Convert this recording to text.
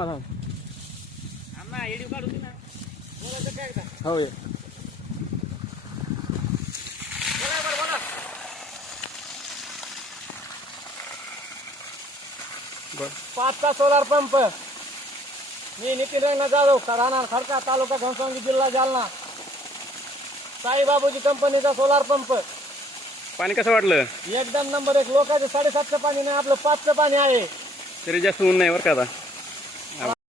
आम्हा एडिओ काढू दे ना. बोलायचं काय एकदा. हो ये बोला बरं बोला. बर 5चा सोलार पंप. मी नितीन रंगनाथ जाधव, राहणार खडका, तालुका घनसावंगी, जिल्हा जालना. साईबाबूजी कंपनीचा सोलार पंप पाणी कसं वाटलं? एकदम नंबर 1. लोकांचे 7.5चं पाणी नाही, आपलं 5चं पाणी आहे. तरी जास्त ऊन नाही बरं का आता.